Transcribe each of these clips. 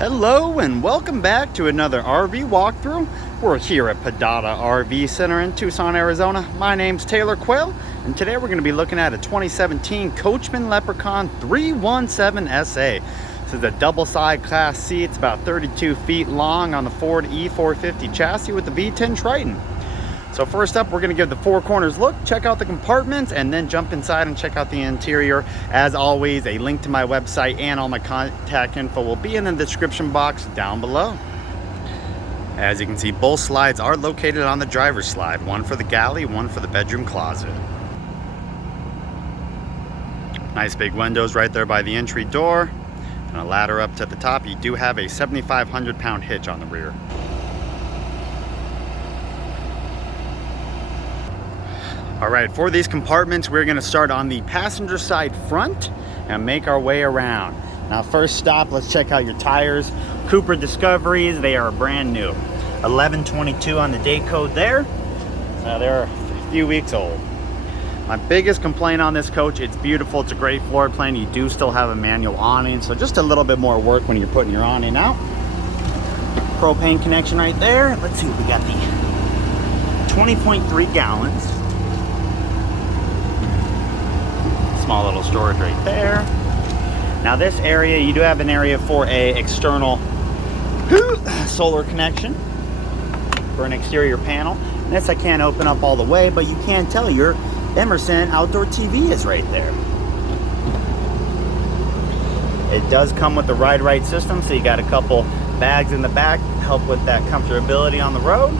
Hello and welcome back to another RV walkthrough. We're here at Padada RV Center in Tucson, Arizona. My name's Taylor Quayle, and today we're going to be looking at a 2017 Coachmen Leprechaun 317SA. This is a double-side Class C. It's about 32 feet long on the Ford E450 chassis with the V10 Triton. So first up, we're going to give the four corners look, check out the compartments, and then jump inside and check out the interior. As always, a link to my website and all my contact info will be in the description box down below. As you can see, both slides are located on the driver's side, one for the galley, one for the bedroom closet. Nice big windows right there by the entry door, and a ladder up to the top. You do have a 7,500-pound hitch on the rear. All right, for these compartments, we're gonna start on the passenger side front and make our way around. Now, first stop, let's check out your tires. Cooper Discoveries, they are brand new. 1122 on the date code there. They're a few weeks old. My biggest complaint on this coach, it's beautiful, it's a great floor plan. You do still have a manual awning, so just a little bit more work when you're putting your awning out. Propane connection right there. Let's see what we got. The 20.3 gallons. Small little storage right there. Now this area, you do have an area for a external solar connection for an exterior panel. And this I can't open up all the way, but you can tell your Emerson outdoor TV is right there. It does come with the ride system, so you got a couple bags in the back to help with that comfortability on the road.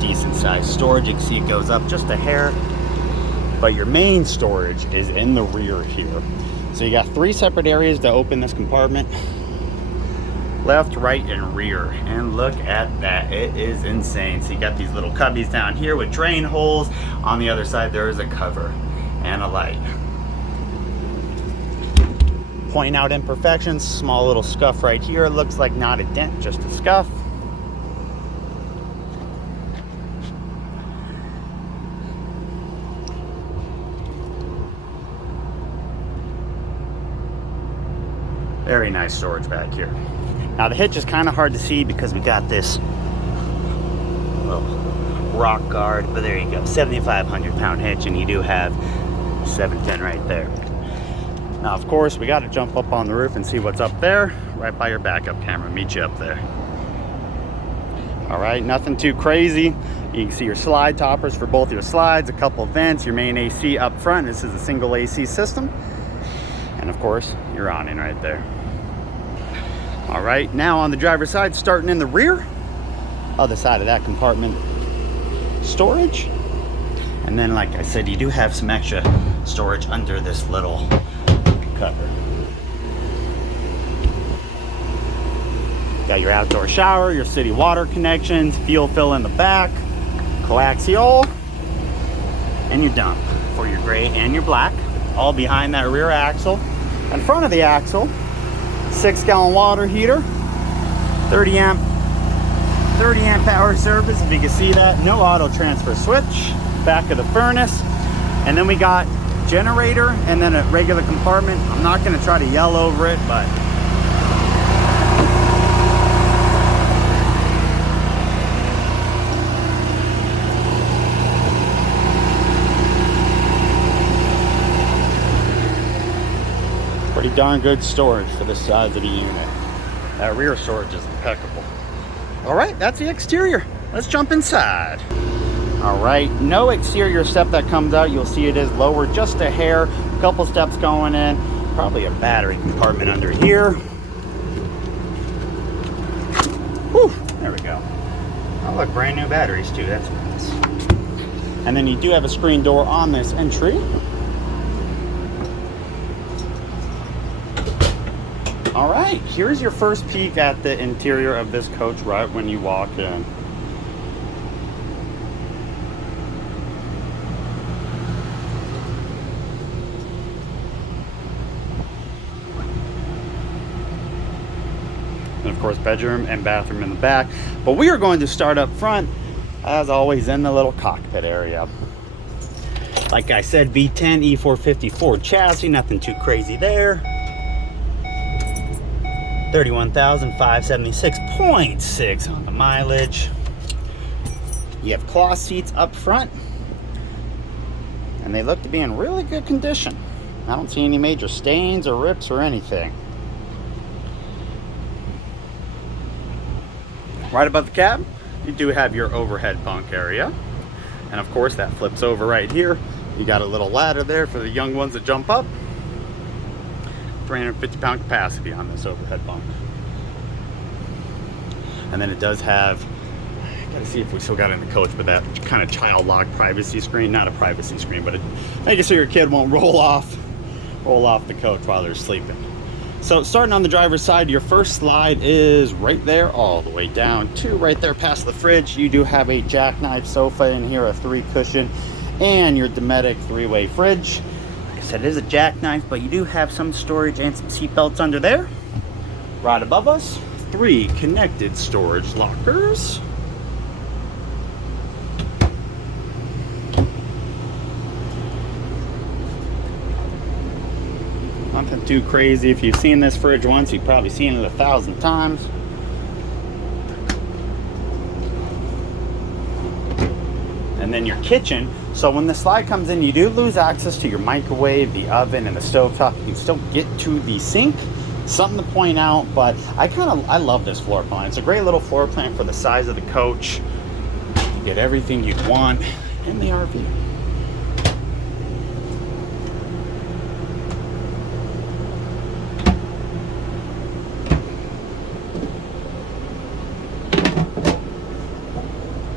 Decent sized storage. You can see it goes up just a hair, but your main storage is in the rear here. So you got three separate areas to open this compartment: left, right, and rear. And look at that, it is insane. So you got these little cubbies down here with drain holes. On the other side there is a cover and a light. Pointing out imperfections, small little scuff right here. It looks like not a dent, just a scuff. Very nice storage back here. Now the hitch is kind of hard to see because we got this little rock guard, but there you go, 7,500-pound hitch, and you do have 710 right there. Now of course we got to jump up on the roof and see what's up there, right by your backup camera. Meet you up there. All right, nothing too crazy. You can see your slide toppers for both your slides, a couple vents, your main AC up front. This is a single AC system. And of course, your awning right there. All right, now on the driver's side, starting in the rear, other side of that compartment, storage. And then, like I said, you do have some extra storage under this little cover. Got your outdoor shower, your city water connections, fuel fill in the back, coaxial, and your dump for your gray and your black, all behind that rear axle. In front of the axle, 6-gallon water heater, 30 amp power service, if you can see that. No auto transfer switch. Back of the furnace, and then we got generator and then a regular compartment. I'm not going to try to yell over it, but pretty darn good storage for the size of the unit. That rear storage is impeccable. All right, that's the exterior. Let's jump inside. All right, no exterior step that comes out. You'll see it is lower just a hair. A couple steps going in. Probably a battery compartment under here. Whew, there we go. Oh, look, brand new batteries too. That's nice. And then you do have a screen door on this entry. All right, here's your first peek at the interior of this coach right when you walk in. And of course, bedroom and bathroom in the back. But we are going to start up front, as always, in the little cockpit area. Like I said, V10 E454 chassis, nothing too crazy there. 31,576.6 on the mileage. You have cloth seats up front, and they look to be in really good condition. I don't see any major stains or rips or anything. Right above the cab, you do have your overhead bunk area. And of course, that flips over right here. You got a little ladder there for the young ones that jump up. 350-pound capacity on this overhead bunk. And then it does have, gotta see if we still got it in the coach, but that kind of child lock privacy screen, not a privacy screen, but it make it so your kid won't roll off the coach while they're sleeping. So starting on the driver's side, your first slide is right there, all the way down to right there past the fridge. You do have a jackknife sofa in here, a 3-cushion, and your Dometic 3-way fridge. Like I said, it is a jackknife, but you do have some storage and some seat belts under there. Right above us, 3 connected storage lockers. Nothing too crazy. If you've seen this fridge once, you've probably seen it 1,000 times. And then your kitchen. So when the slide comes in, you do lose access to your microwave, the oven, and the stovetop. You can still get to the sink. Something to point out, but I love this floor plan. It's a great little floor plan for the size of the coach. You get everything you want in the RV.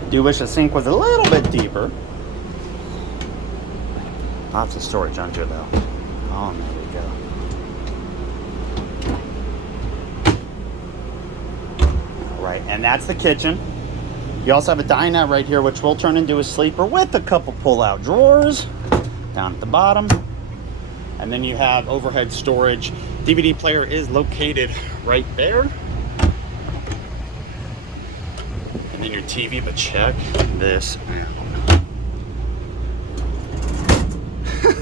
Do wish the sink was a little bit deeper. Lots of storage under though. Oh, there we go. All right, and that's the kitchen. You also have a dinette right here, which will turn into a sleeper with a couple pull-out drawers down at the bottom. And then you have overhead storage. DVD player is located right there. And then your TV, but check this out.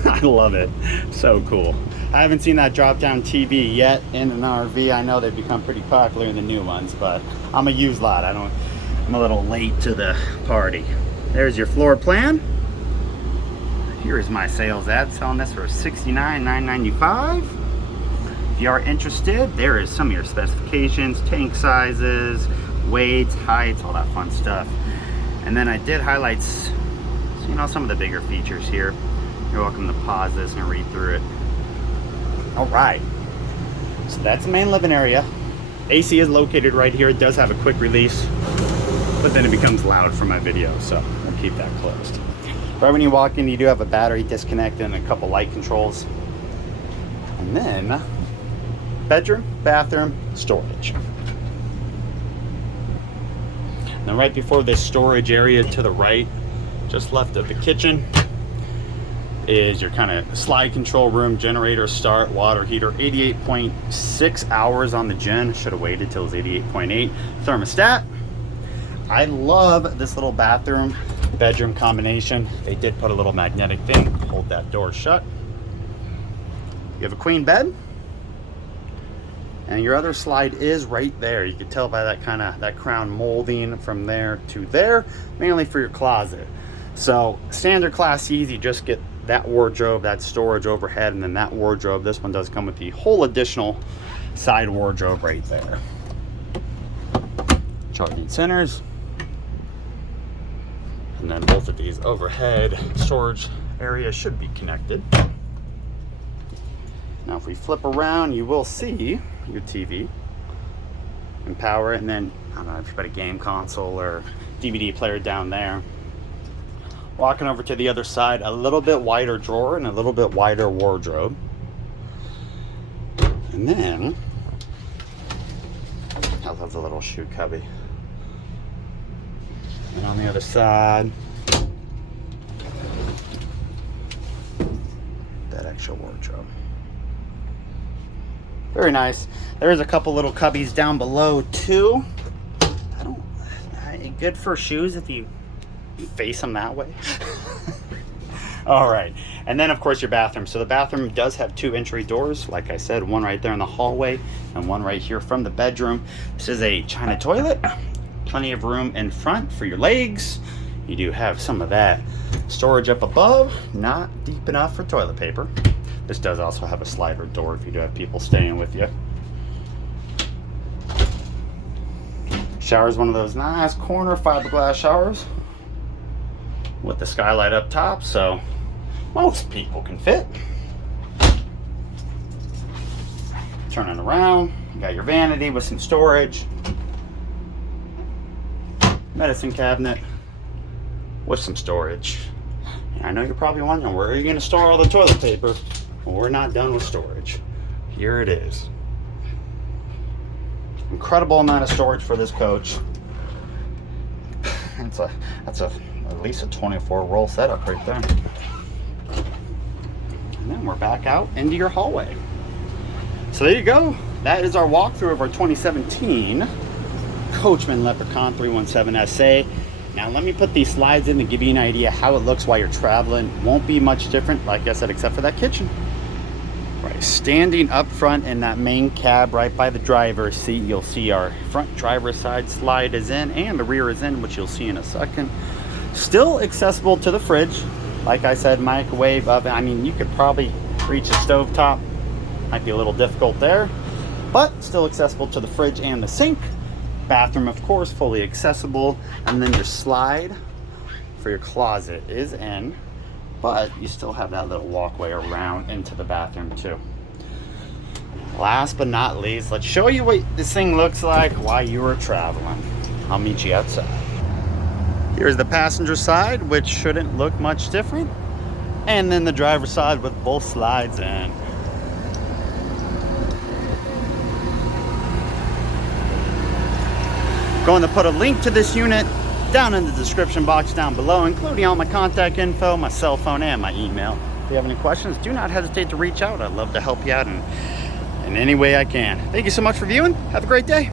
I love it. So cool. I haven't seen that drop-down TV yet in an RV. I know they've become pretty popular in the new ones, but I'm a used lot. I'm a little late to the party. There's your floor plan. Here's my sales ad selling this for $69,995. If you are interested, there is some of your specifications, tank sizes, weights, heights, all that fun stuff. And then I did highlight, some of the bigger features here. You're welcome to pause this and read through it. All right, so that's the main living area. AC is located right here. It does have a quick release, but then it becomes loud for my video, so I'll keep that closed. Right when you walk in, you do have a battery disconnect and a couple light controls. And then bedroom, bathroom, storage. Now right before this storage area to the right, just left of the kitchen, is your kind of slide control room, generator start, water heater, 88.6 hours on the gen. Should have waited till it was 88.8. Thermostat. I love this little bathroom bedroom combination. They did put a little magnetic thing, hold that door shut. You have a queen bed. And your other slide is right there. You can tell by that crown molding from there to there, mainly for your closet. So standard Class C's, you just get that wardrobe, that storage overhead, and then that wardrobe. This one does come with the whole additional side wardrobe right there. Charging centers. And then both of these overhead storage areas should be connected. Now if we flip around, you will see your TV and power it, and then I don't know if you've got a game console or DVD player down there. Walking over to the other side, a little bit wider drawer and a little bit wider wardrobe. And then I love the little shoe cubby. And on the other side, that extra wardrobe. Very nice. There's a couple little cubbies down below too. Good for shoes if you face them that way. All right, and then of course your bathroom. So the bathroom does have 2 entry doors, like I said, one right there in the hallway and one right here from the bedroom. This is a China toilet, plenty of room in front for your legs. You do have some of that storage up above, not deep enough for toilet paper. This does also have a slider door if you do have people staying with you. Shower is one of those nice corner fiberglass showers with the skylight up top, so most people can fit. Turning around, you got your vanity with some storage, medicine cabinet with some storage. And I know you're probably wondering, where are you going to store all the toilet paper? Well, we're not done with storage. Here it is. Incredible amount of storage for this coach. That's at least a 24 roll setup right there. And then we're back out into your hallway. So there you go. That is our walkthrough of our 2017 Coachmen Leprechaun 317SA. Now let me put these slides in to give you an idea how it looks while you're traveling. Won't be much different, like I said, except for that kitchen. Right, standing up front in that main cab right by the driver's seat, you'll see our front driver's side slide is in and the rear is in, which you'll see in a second. Still accessible to the fridge. Like I said, microwave oven. I mean, you could probably reach a stovetop. Might be a little difficult there, but still accessible to the fridge and the sink. Bathroom, of course, fully accessible. And then your slide for your closet is in, but you still have that little walkway around into the bathroom too. Last but not least, let's show you what this thing looks like while you are traveling. I'll meet you outside. Here's the passenger side, which shouldn't look much different. And then the driver's side with both slides in. Going to put a link to this unit down in the description box down below, including all my contact info, my cell phone, and my email. If you have any questions, do not hesitate to reach out. I'd love to help you out in any way I can. Thank you so much for viewing. Have a great day.